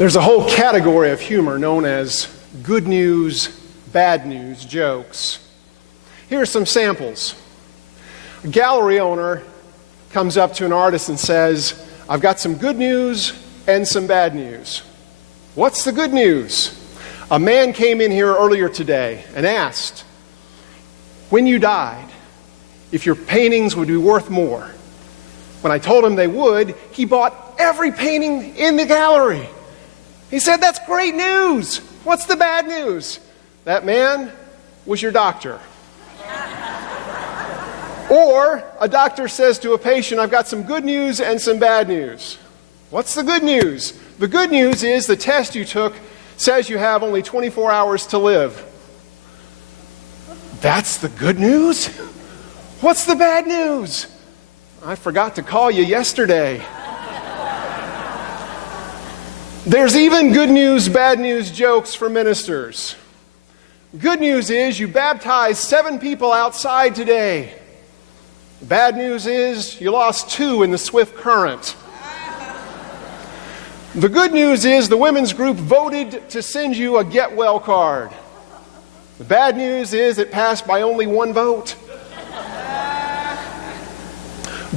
There's a whole category of humor known as good news, bad news jokes. Here are some samples. A gallery owner comes up to an artist and says, "I've got some good news and some bad news." "What's the good news?" "A man came in here earlier today and asked, when you died, if your paintings would be worth more. When I told him they would, he bought every painting in the gallery. He said, that's great news. What's the bad news?" "That man was your doctor." Or a doctor says to a patient, "I've got some good news and some bad news." "What's the good news?" "The good news is the test you took says you have only 24 hours to live." "That's the good news? What's the bad news?" "I forgot to call you yesterday." There's even good news, bad news jokes for ministers. Good news is you baptized 7 people outside today. Bad news is you lost 2 in the swift current. The good news is the women's group voted to send you a get well card. The bad news is it passed by only 1 vote.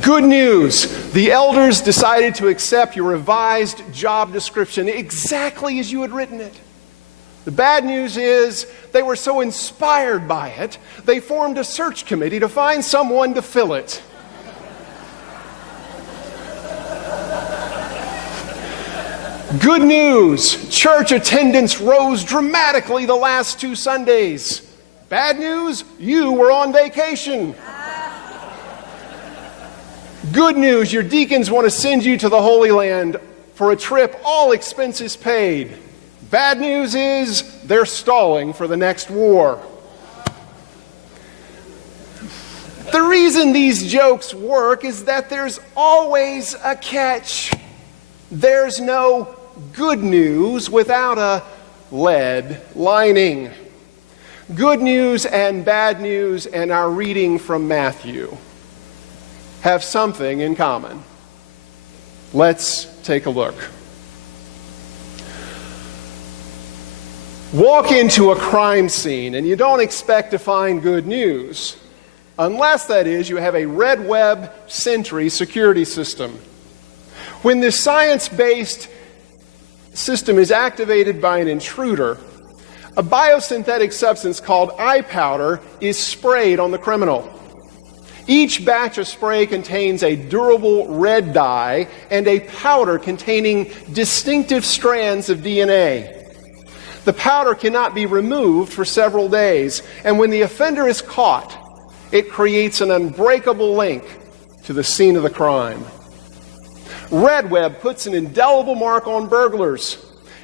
Good news, the elders decided to accept your revised job description exactly as you had written it. The bad news is they were so inspired by it, they formed a search committee to find someone to fill it. Good news, church attendance rose dramatically the last 2 Sundays. Bad news, you were on vacation. Good news, your deacons want to send you to the Holy Land for a trip, all expenses paid. Bad news is they're stalling for the next war. The reason these jokes work is that there's always a catch. There's no good news without a lead lining. Good news and bad news and our reading from Matthew have something in common. Let's take a look. Walk into a crime scene and you don't expect to find good news, unless, that is, you have a Red Web Sentry security system. When this science-based system is activated by an intruder, a biosynthetic substance called eye powder is sprayed on the criminal. Each batch of spray contains a durable red dye and a powder containing distinctive strands of DNA. The powder cannot be removed for several days, and when the offender is caught, it creates an unbreakable link to the scene of the crime. Red Web puts an indelible mark on burglars,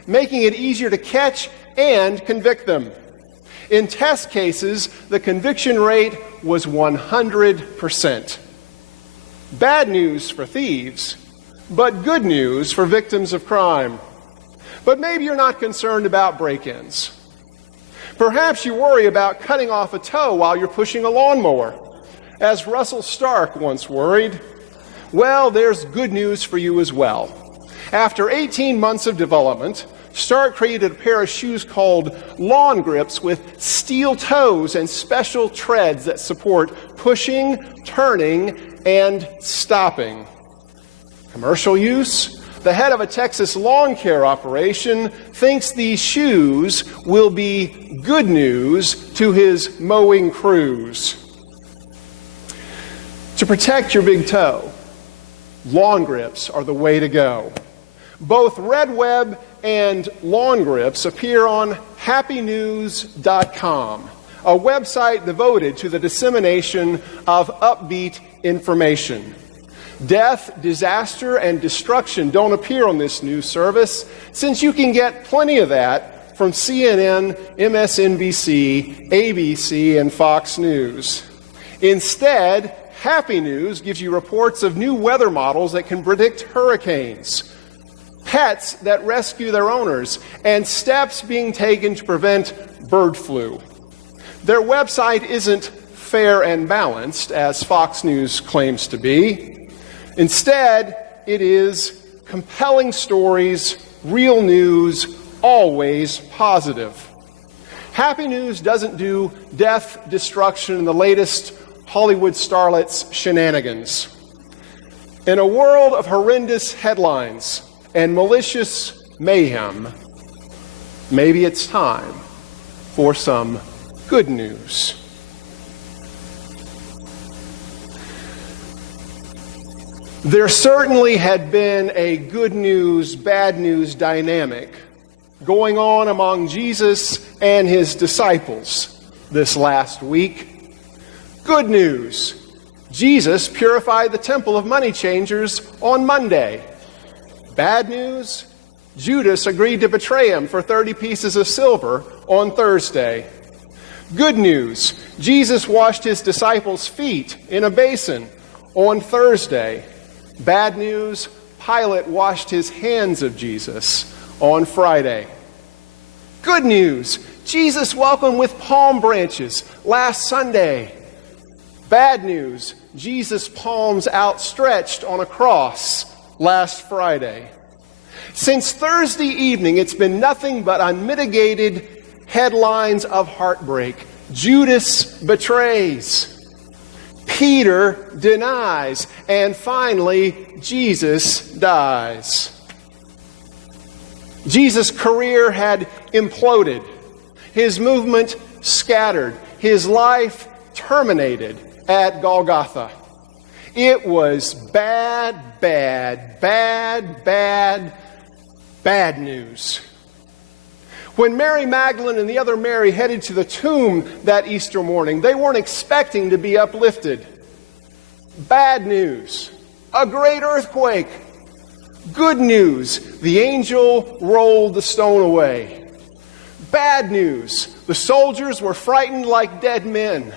making it easier to catch and convict them. In test cases, the conviction rate was 100%. Bad news for thieves, but good news for victims of crime. But maybe you're not concerned about break-ins. Perhaps you worry about cutting off a toe while you're pushing a lawnmower, as Russell Stark once worried. Well, there's good news for you as well. After 18 months of development, Stark created a pair of shoes called Lawn Grips with steel toes and special treads that support pushing, turning, and stopping. Commercial use? The head of a Texas lawn care operation thinks these shoes will be good news to his mowing crews. To protect your big toe, Lawn Grips are the way to go. Both Red Web and Lawn Grips appear on happynews.com, a website devoted to the dissemination of upbeat information. Death, disaster, and destruction don't appear on this news service, since you can get plenty of that from CNN, MSNBC, ABC, and Fox News. Instead, Happy News gives you reports of new weather models that can predict hurricanes, pets that rescue their owners, and steps being taken to prevent bird flu. Their website isn't fair and balanced, as Fox News claims to be. Instead, it is compelling stories real news, always positive. Happy news doesn't do death, destruction, and the latest Hollywood starlet's shenanigans. In a world of horrendous headlines and malicious mayhem, maybe it's time for some good news. There certainly had been a good news, bad news dynamic going on among Jesus and his disciples this last week. Good news, Jesus purified the temple of money changers on Monday. Bad news, Judas agreed to betray him for 30 pieces of silver on Thursday. Good news, Jesus washed his disciples' feet in a basin on Thursday. Bad news, Pilate washed his hands of Jesus on Friday. Good news, Jesus welcomed with palm branches last Sunday. Bad news, Jesus' palms outstretched on a cross last Friday. Since Thursday evening, it's been nothing but unmitigated headlines of heartbreak. Judas betrays. Peter denies. And finally, Jesus dies. Jesus' career had imploded. His movement scattered. His life terminated at Golgotha. It was bad news. When Mary Magdalene and the other Mary headed to the tomb that Easter morning, they weren't expecting to be uplifted. Bad news. A great earthquake. Good news. The angel rolled the stone away. Bad news. The soldiers were frightened like dead men.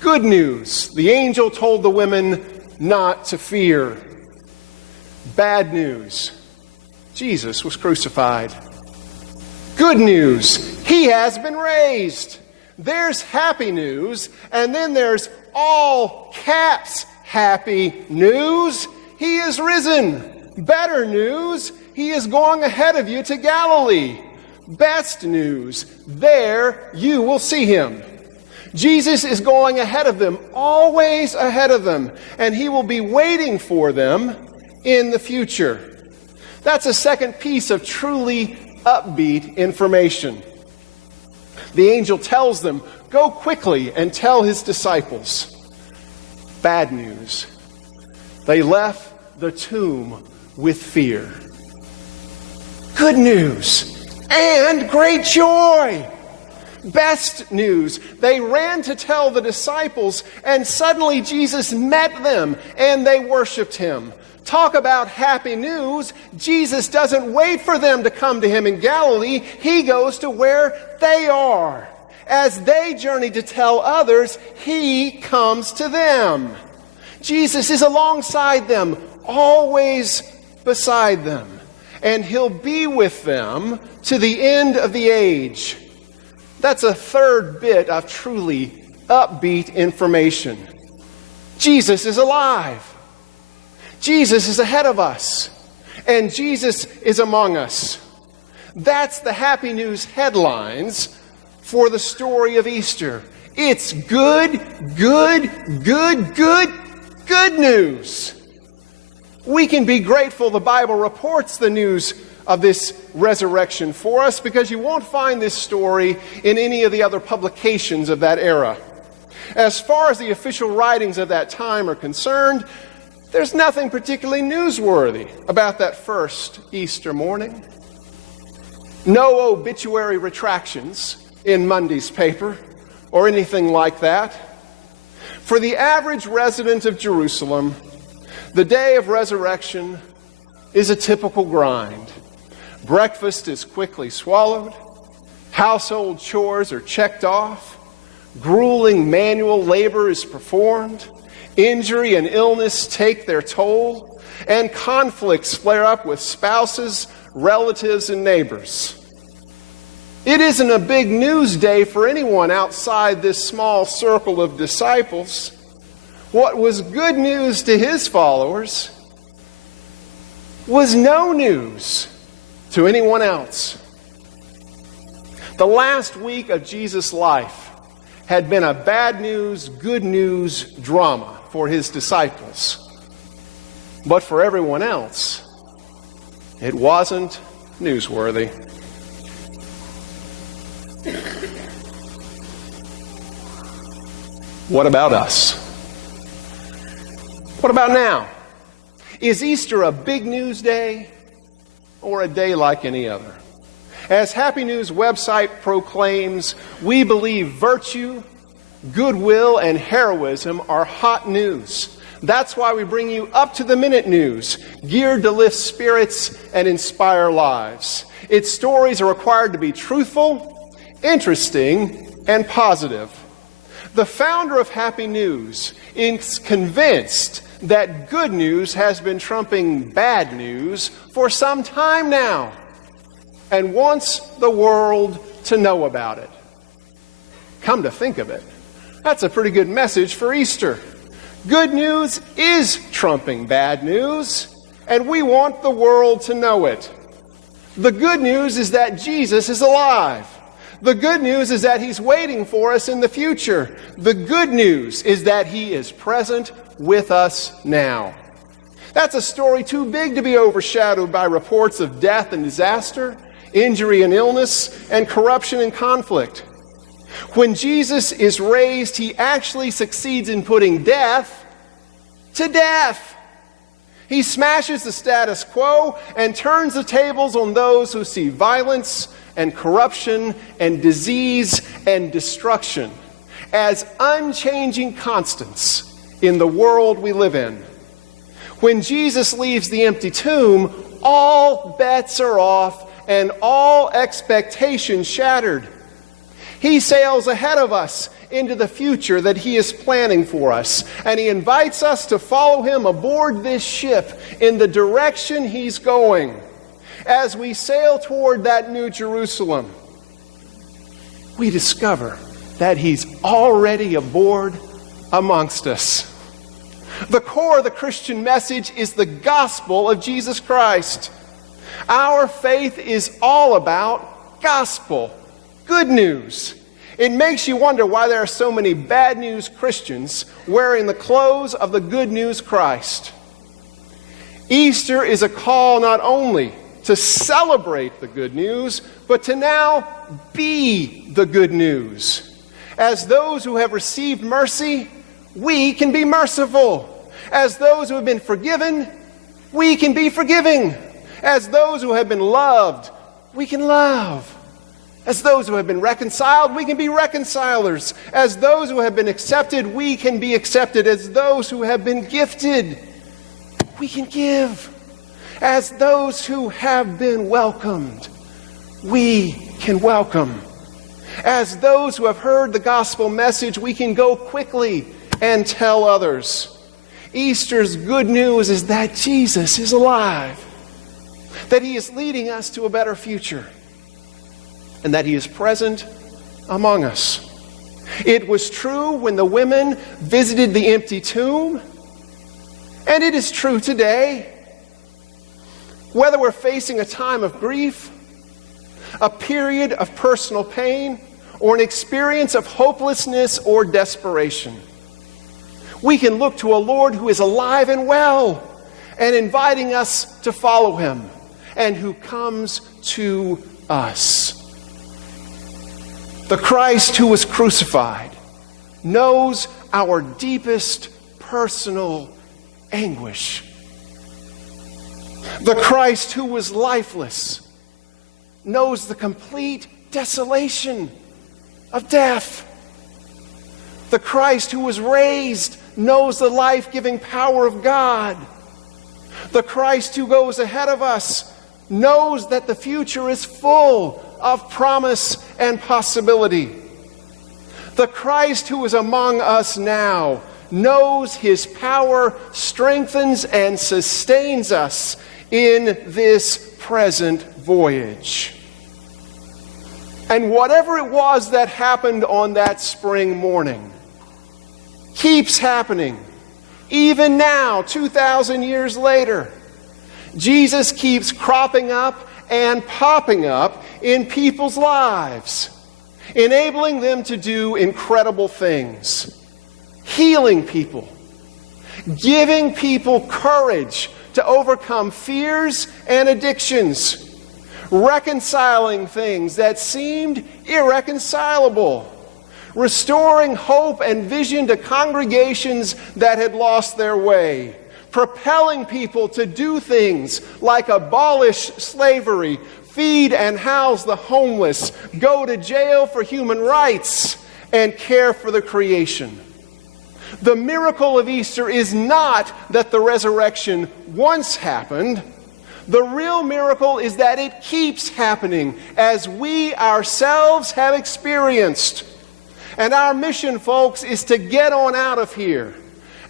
Good news. The angel told the women not to fear. Bad news. Jesus was crucified. Good news, he has been raised. There's happy news, and then there's all caps happy news. He is risen. Better news, he is going ahead of you to Galilee. Best news, there you will see him. Jesus is going ahead of them, always ahead of them, and he will be waiting for them in the future. That's a second piece of truly upbeat information. The angel tells them, go quickly and tell his disciples. Bad news. They left the tomb with fear. Good news and great joy. Best news. They ran to tell the disciples, and suddenly Jesus met them and they worshiped him. Talk about happy news. Jesus doesn't wait for them to come to him in Galilee. He goes to where they are. As they journey to tell others, he comes to them. Jesus is alongside them, always beside them. And he'll be with them to the end of the age. That's a third bit of truly upbeat information. Jesus is alive. Jesus is ahead of us, and Jesus is among us. That's the happy news headlines for the story of Easter. It's good news. We can be grateful the Bible reports the news of this resurrection for us, because you won't find this story in any of the other publications of that era. As far as the official writings of that time are concerned, there's nothing particularly newsworthy about that first Easter morning. No obituary retractions in Monday's paper or anything like that. For the average resident of Jerusalem, the day of resurrection is a typical grind. Breakfast is quickly swallowed. Household chores are checked off. Grueling manual labor is performed. Injury and illness take their toll, and conflicts flare up with spouses, relatives, and neighbors. It isn't a big news day for anyone outside this small circle of disciples. What was good news to his followers was no news to anyone else. The last week of Jesus' life had been a bad news, good news drama for his disciples. But for everyone else, it wasn't newsworthy. What about us? What about now? Is Easter a big news day or a day like any other? As Happy News website proclaims, we believe virtue, goodwill, and heroism are hot news. That's why we bring you up-to-the-minute news, geared to lift spirits and inspire lives. Its stories are required to be truthful, interesting, and positive. The founder of Happy News is convinced that good news has been trumping bad news for some time now and wants the world to know about it. Come to think of it, that's a pretty good message for Easter. Good news is trumping bad news, and we want the world to know it. The good news is that Jesus is alive. The good news is that he's waiting for us in the future. The good news is that he is present with us now. That's a story too big to be overshadowed by reports of death and disaster, injury and illness, and corruption and conflict. When Jesus is raised, he actually succeeds in putting death to death. He smashes the status quo and turns the tables on those who see violence and corruption and disease and destruction as unchanging constants in the world we live in. When Jesus leaves the empty tomb, all bets are off and all expectations shattered. He sails ahead of us into the future that he is planning for us, and he invites us to follow him aboard this ship in the direction he's going. As we sail toward that new Jerusalem, we discover that he's already aboard amongst us. The core of the Christian message is the gospel of Jesus Christ. Our faith is all about gospel, good news. It makes you wonder why there are so many bad news Christians wearing the clothes of the good news Christ. Easter is a call not only to celebrate the good news, but to now be the good news. As those who have received mercy, we can be merciful. As those who have been forgiven, we can be forgiving. As those who have been loved, we can love. As those who have been reconciled, we can be reconcilers. As those who have been accepted, we can be accepted. As those who have been gifted, we can give. As those who have been welcomed, we can welcome. As those who have heard the gospel message, we can go quickly and tell others. Easter's good news is that Jesus is alive, that he is leading us to a better future, and that he is present among us. It was true when the women visited the empty tomb, and it is true today. Whether we're facing a time of grief, a period of personal pain, or an experience of hopelessness or desperation, we can look to a Lord who is alive and well and inviting us to follow him, and who comes to us. The Christ who was crucified knows our deepest personal anguish. The Christ who was lifeless knows the complete desolation of death. The Christ who was raised knows the life-giving power of God. The Christ who goes ahead of us knows that the future is full of promise and possibility. The Christ who is among us now knows his power strengthens and sustains us in this present voyage. And whatever it was that happened on that spring morning keeps happening, even now, 2,000 years later. Jesus keeps cropping up and popping up in people's lives, enabling them to do incredible things, healing people, giving people courage to overcome fears and addictions, reconciling things that seemed irreconcilable, restoring hope and vision to congregations that had lost their way, propelling people to do things like abolish slavery, feed and house the homeless, go to jail for human rights, and care for the creation. The miracle of Easter is not that the resurrection once happened. The real miracle is that it keeps happening as we ourselves have experienced. And our mission, folks, is to get on out of here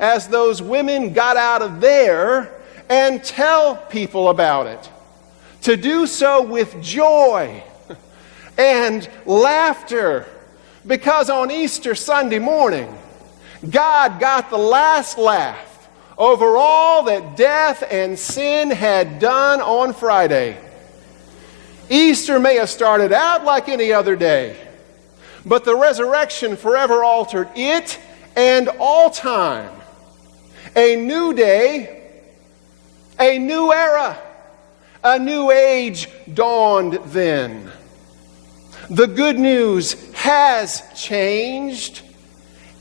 as those women got out of there and tell people about it. To do so with joy and laughter, because on Easter Sunday morning, God got the last laugh over all that death and sin had done on Friday. Easter may have started out like any other day, but the resurrection forever altered it and all time. A new day, a new era, a new age dawned then. The good news has changed,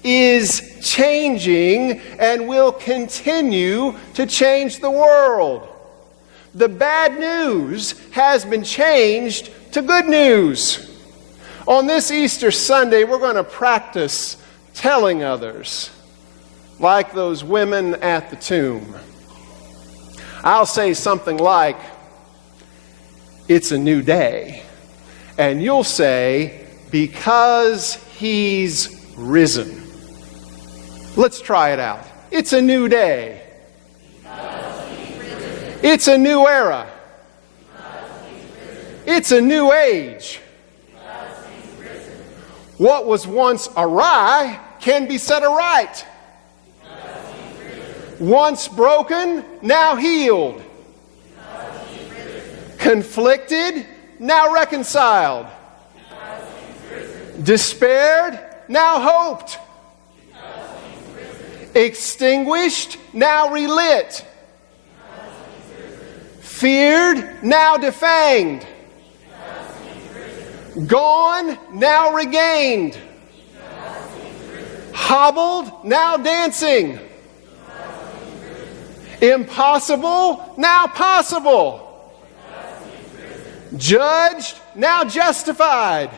is changing, and will continue to change the world. The bad news has been changed to good news. On this Easter Sunday, we're going to practice telling others, like those women at the tomb. I'll say something like, "It's a new day." And you'll say, "Because he's risen." Let's try it out. It's a new day. It's a new era. It's a new age. What was once awry can be set aright. Once broken, now healed. Conflicted, now reconciled. Despaired, now hoped. Extinguished, now relit. Feared, now defanged. Gone, now regained. Hobbled, now dancing. Impossible, now possible. Judged, now justified.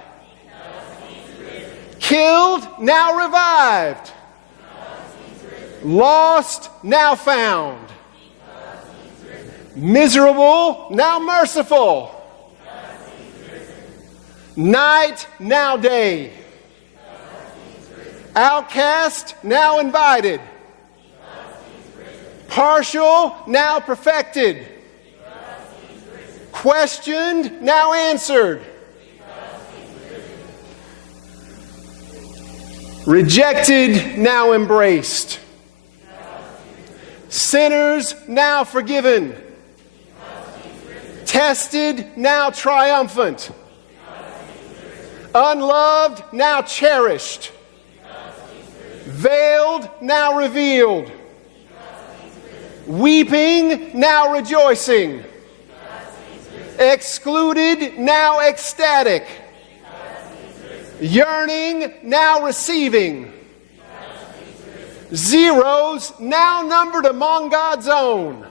Killed, now revived. Lost, now found. Miserable, now merciful. Night, now day. Outcast, now invited. Partial, now perfected. Questioned, now answered. Rejected, now embraced. Sinners, now forgiven. Tested, now triumphant. Unloved, now cherished. Veiled, now revealed. Weeping, now rejoicing. Excluded, now ecstatic. Yearning, now receiving. Zeros, now numbered among God's own.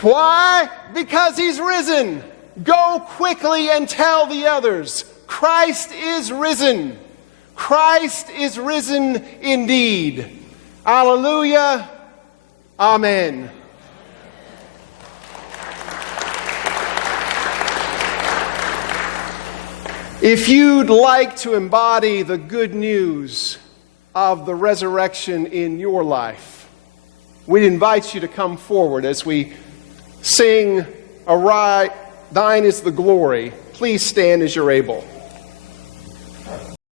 Why? Because he's risen. Go quickly and tell the others, Christ is risen. Christ is risen indeed. Alleluia. Amen. If you'd like to embody the good news of the resurrection in your life, we'd invite you to come forward as we sing, "Arise, Thine is the glory." Please stand as you're able.